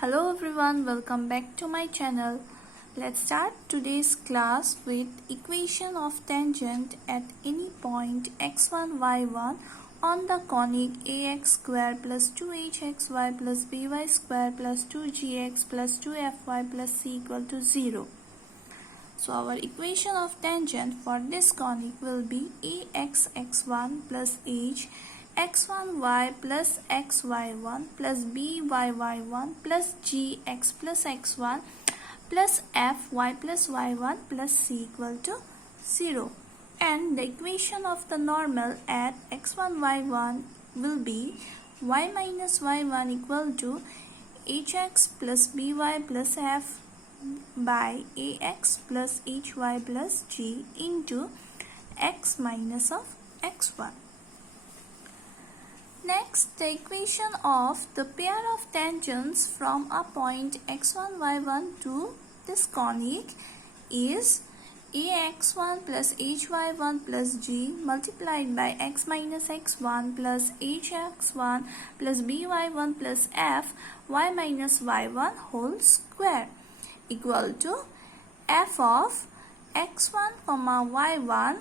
Hello everyone, welcome back to my channel. Let's start today's class with equation of tangent at any point x1, y1 on the conic ax square plus 2hxy plus by square plus 2gx plus 2fy plus c equal to 0. So our equation of tangent for this conic will be ax x1 plus h x1y plus xy1 plus byy1 plus gx plus x1 plus fy plus y1 plus c equal to 0. And the equation of the normal at x1 y1 will be y minus y1 equal to hx plus by plus f by ax plus hy plus g into x minus of x1. Next, the equation of the pair of tangents from a point x1, y1 to this conic is ax1 plus hy1 plus g multiplied by x minus x1 plus hx1 plus by1 plus f y minus y1 whole square equal to f of x1 comma y1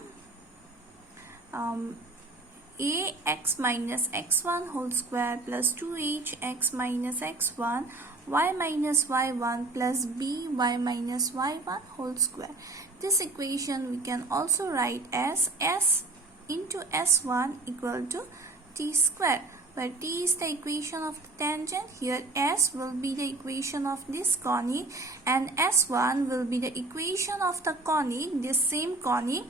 ax minus x1 whole square plus 2hx minus x1 y minus y1 plus by minus y1 whole square. This equation we can also write as s into s1 equal to t square, where t is the equation of the tangent. Here s will be the equation of this conic and s1 will be the equation of the conic, this same conic,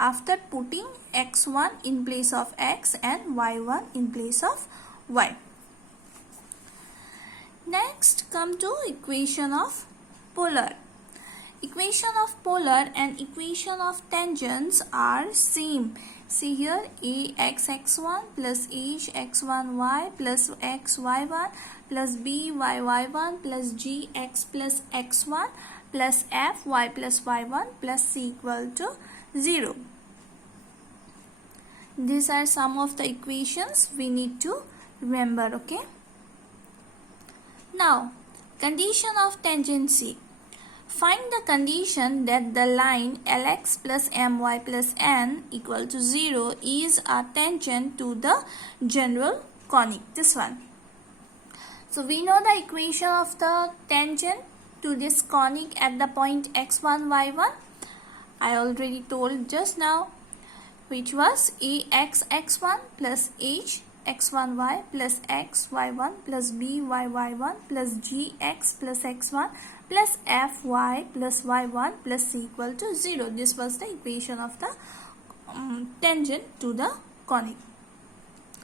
after putting x1 in place of x and y1 in place of y. Next, come to equation of polar. Equation of polar and equation of tangents are same. See here, ax x1 plus h x1y plus xy1 plus by1 plus gx plus x1 plus fy plus y1 plus c equal to 0. These are some of the equations we need to remember, okay? Now, condition of tangency. Find the condition that the line lx plus my plus n equal to 0 is a tangent to the general conic, this one. So, we know the equation of the tangent to this conic at the point x1, y1. I already told just now, which was ax x1 plus h x1y plus xy1 plus byy1 plus gx plus x1 plus fy plus y1 plus c equal to 0. This was the equation of the tangent to the conic.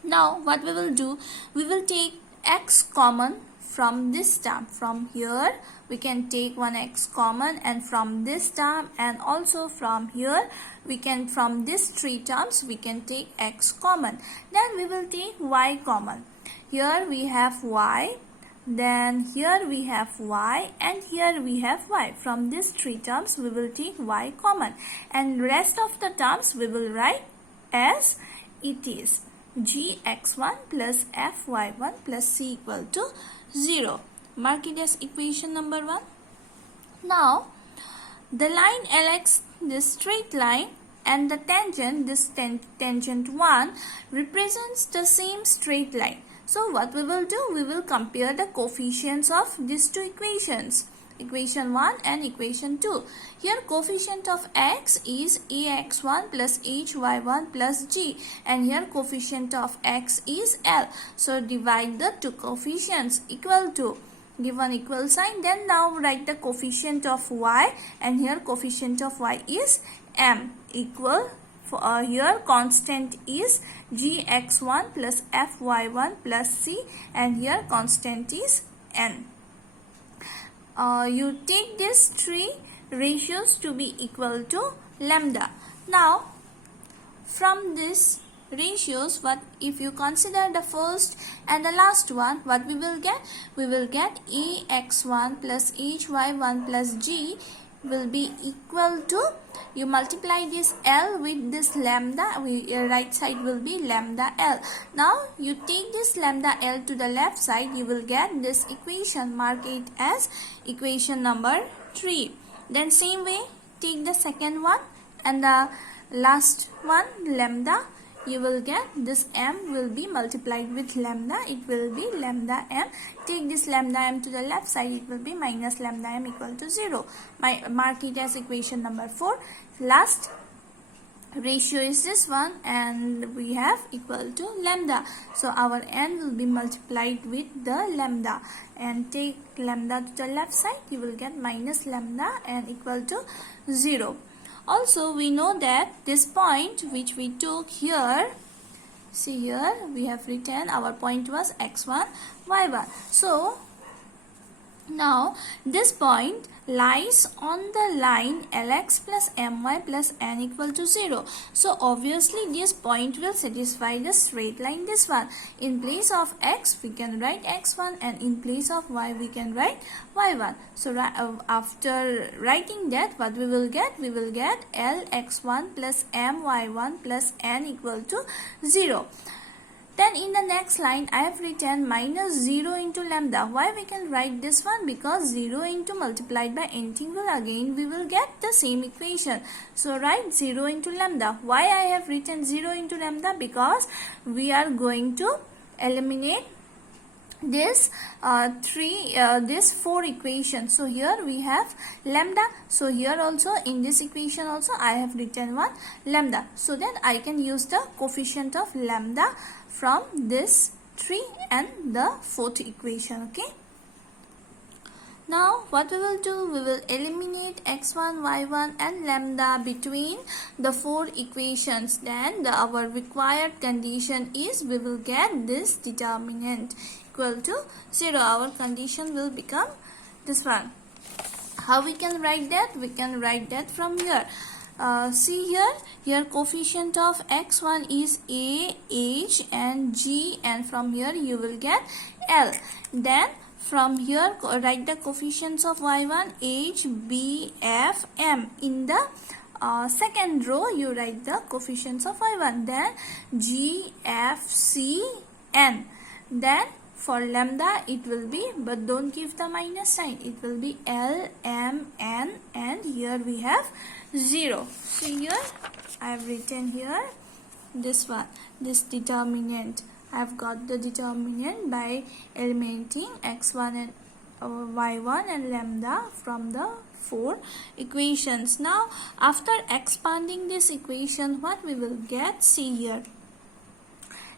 Now what we will do, we will take x common from this term. From here we can take one x common, and from this term and also from here we can, from these three terms we can take x common. Then we will take y common. Here we have y, then here we have y, and here we have y. From these three terms we will take y common, and rest of the terms we will write as it is gx1 plus fy1 plus c equal to 0. Mark it as equation number 1. Now, the line lx, this straight line, and the tangent, this tangent 1, represents the same straight line. So, what we will do? We will compare the coefficients of these two equations. Equation 1 and equation 2. Here coefficient of x is ax1 plus hy1 plus g, and here coefficient of x is L. So divide the two coefficients equal to, give an equal sign, then now write the coefficient of y, and here coefficient of y is m equal. Here constant is gx1 plus fy1 plus c, and here constant is n. You take these three ratios to be equal to lambda. Now, from these ratios, what if you consider the first and the last one, what we will get? We will get ax1 plus hy1 plus g will be equal to, you multiply this L with this lambda, right side will be lambda L. Now you take this lambda L to the left side, you will get this equation, mark it as equation number 3. Then same way take the second one and the last one lambda, you will get this m will be multiplied with lambda, it will be lambda m. Take this lambda m to the left side, it will be minus lambda m equal to 0. Mark it as equation number 4. Last ratio is this one and we have equal to lambda. So our n will be multiplied with the lambda, and take lambda to the left side, you will get minus lambda and equal to 0. Also we know that this point which we took here, see here we have written our point was x1 y1. So now this point lies on the line Lx plus my plus n equal to 0. So obviously this point will satisfy the straight line, this one. In place of x we can write x1 and in place of y we can write y1. So after writing that, what we will get? We will get Lx1 plus my1 plus n equal to 0. Then in the next line I have written minus 0 into lambda. Why we can write this one? Because 0 into multiplied by anything will again we will get the same equation. So write 0 into lambda. Why I have written 0 into lambda? Because we are going to eliminate this this 4 equations. So here we have lambda. So here also in this equation also I have written one lambda. So then I can use the coefficient of lambda from this 3 and the 4th equation. Okay. Now what we will do, we will eliminate x1, y1 and lambda between the 4 equations. Then our required condition is we will get this determinant equal to 0. Our condition will become this one. How we can write that? We can write that from here. See here coefficient of x1 is a, h and g, and from here you will get l. Then from here write the coefficients of y1 h, b, f, m. In the second row you write the coefficients of y1, then g, f, c, n. Then for lambda it will be, but don't give the minus sign, it will be L, M, N, and here we have 0. See here I have written here this one, this determinant. I have got the determinant by eliminating x1 and y1 and lambda from the 4 equations. Now after expanding this equation, what we will get? See here,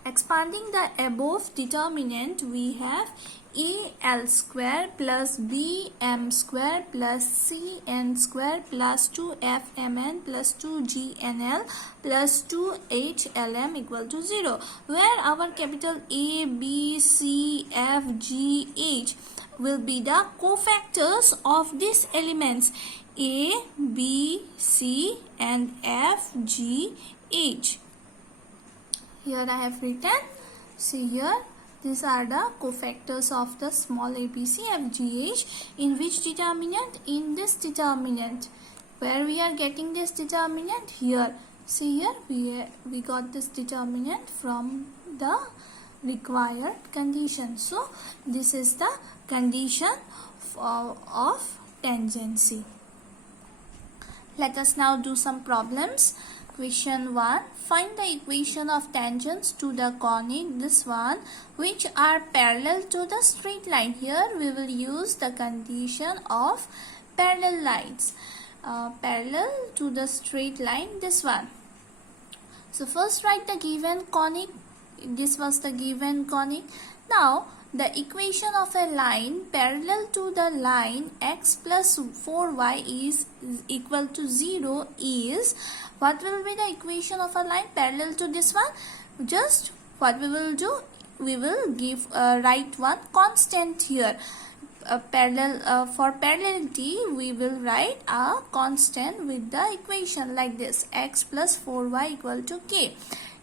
expanding the above determinant, we have al square plus bm square plus cn square plus 2fmn plus 2gnl plus 2hlm equal to 0, where our capital A, B, C, F, G, H will be the cofactors of these elements A, B, C and F, G, H. Here I have written, see here, these are the cofactors of the small ABC FGH. In which determinant? In this determinant. Where we are getting this determinant? Here. See here, we got this determinant from the required condition. So this is the condition of tangency. Let us now do some problems. Question 1. Find the equation of tangents to the conic, this one, which are parallel to the straight line. Here we will use the condition of parallel lines. Parallel to the straight line, this one. So first write the given conic. This was the given conic. Now the equation of a line parallel to the line x plus 4y is equal to 0 is, what will be the equation of a line parallel to this one? Just what we will do, we will give write one constant here. Parallel for parallelity we will write a constant with the equation like this, x plus 4y equal to k.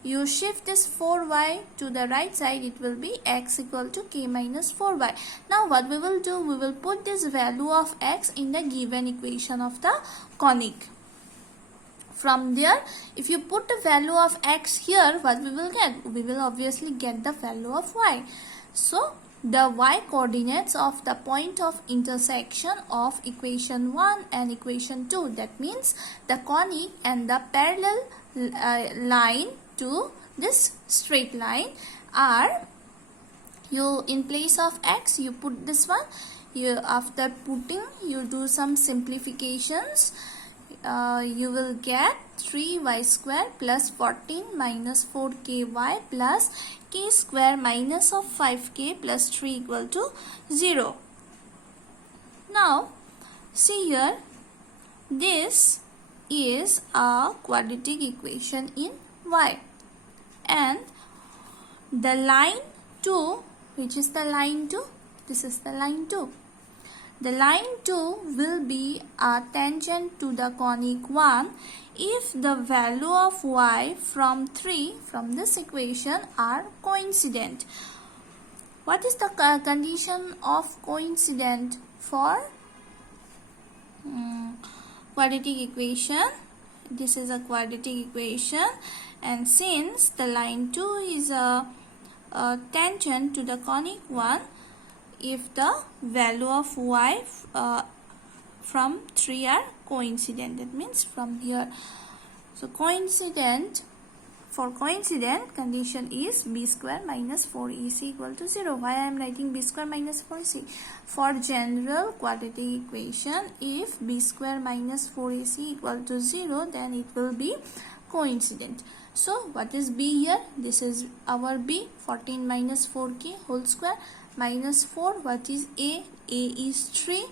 you shift this 4y to the right side, it will be x equal to k minus 4y. Now what we will do, we will put this value of x in the given equation of the conic. From there, if you put the value of x here, what we will get? We will obviously get the value of y. So the y coordinates of the point of intersection of equation 1 and equation 2, that means the conic and the parallel line to this straight line are, you in place of x you put this one, you after putting you do some simplifications, you will get 3y square plus 14 minus 4ky plus k square minus of 5k plus 3 equal to 0. Now see here, this is a quadratic equation in y, and the line 2, which is the line 2, this is the line 2. The line 2 will be a tangent to the conic 1 if the value of y from 3 from this equation are coincident. What is the condition of coincident for quadratic equation? This is a quadratic equation, and since the line 2 is a tangent to the conic 1, if the value of y from 3 are coincident, that means from here. So coincident, for coincident condition is b square minus 4ac equal to 0. Why I am writing b square minus 4ac? For general quadratic equation, if b square minus 4ac equal to 0, then it will be coincident. So what is b here? This is our b, 14 minus 4k whole square minus 4. What is a? A is 3.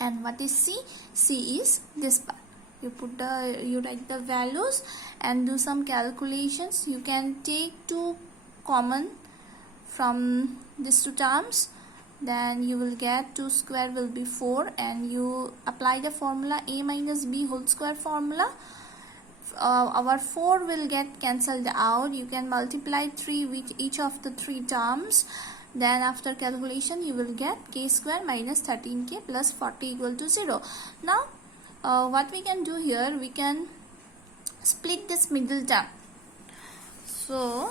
And what is c? C is this part. You write the values and do some calculations. You can take 2 common from these 2 terms, then you will get 2 square will be 4, and you apply the formula a minus b whole square formula. Our 4 will get cancelled out. You can multiply 3 with each of the 3 terms. Then after calculation you will get k square minus 13k plus 40 equal to 0. Now what we can do here, we can split this middle term. So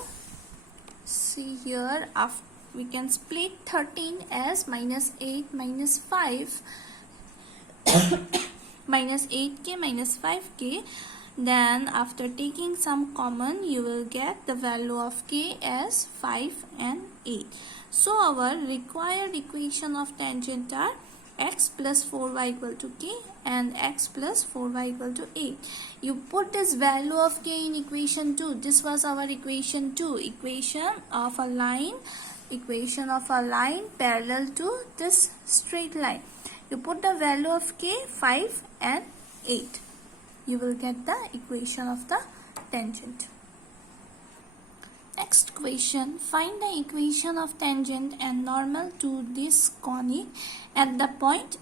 see here, after we can split 13 as minus 8 minus 5 minus 8k minus 5k. Then after taking some common, you will get the value of k as 5 and 8. So our required equation of tangent are x plus 4y equal to k and x plus 4y equal to 8. You put this value of k in equation 2. This was our equation 2, equation of a line parallel to this straight line. You put the value of k, 5 and 8. You will get the equation of the tangent. Next question, find the equation of tangent and normal to this conic at the point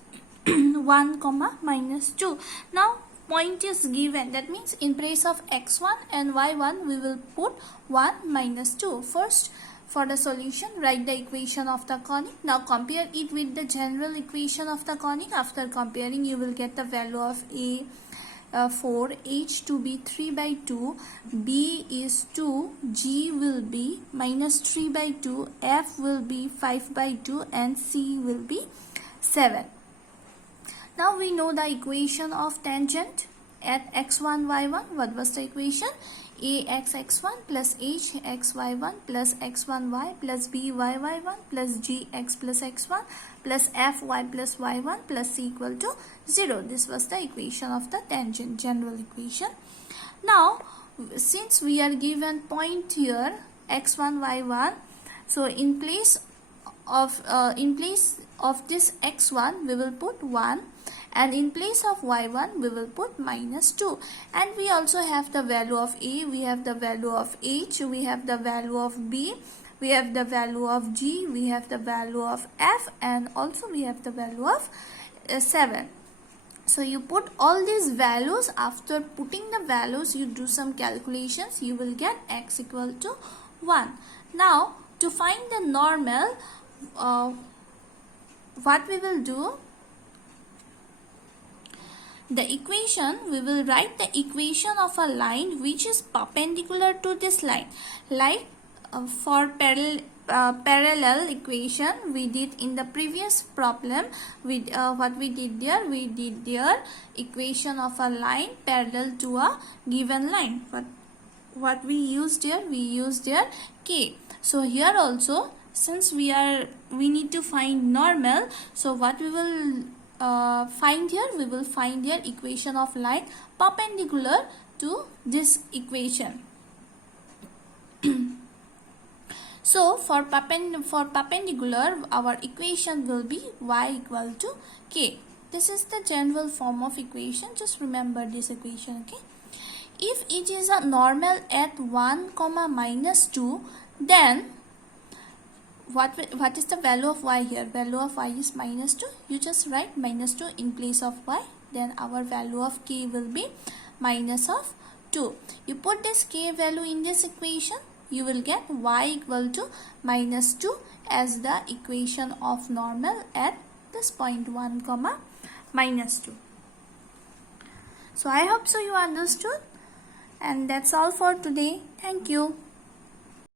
1 comma minus 2. Now point is given, that means in place of x1 and y1 we will put 1 minus 2. First, for the solution, write the equation of the conic. Now compare it with the general equation of the conic. After comparing, you will get the value of a 4, h to be 3 by 2, b is 2, g will be minus 3 by 2, f will be 5 by 2 and c will be 7. Now we know the equation of tangent at x1 y1. What was the equation? ax x1 plus h x y1 plus x1 y plus b y y1 plus g x plus x1 plus f y plus y1 plus c equal to 0. This was the equation of the tangent, general equation. Now since we are given point here x1 y1, so in place of this x1 we will put 1, and in place of y1 we will put minus 2. And we also have the value of a, we have the value of h, we have the value of b, we have the value of g, we have the value of f, and also we have the value of 7. So you put all these values. After putting the values, you do some calculations. You will get x equal to 1. Now to find the normal, what we will do, the equation, we will write the equation of a line which is perpendicular to this line. Like for parallel equation we did in the previous problem, with what we did there, equation of a line parallel to a given line. What we used here, k. So here also, since we need to find normal, so what we will find here, we will find here equation of line perpendicular to this equation. So for perpendicular, our equation will be y equal to k. This is the general form of equation. Just remember this equation, okay? If it is a normal at 1, -2, then what is the value of y here? Value of y is -2. You just write -2 in place of y. Then our value of k will be -2. You put this k value in this equation, you will get y equal to -2 as the equation of normal at this point 1, -2. So I hope so you understood, and that's all for today. Thank you.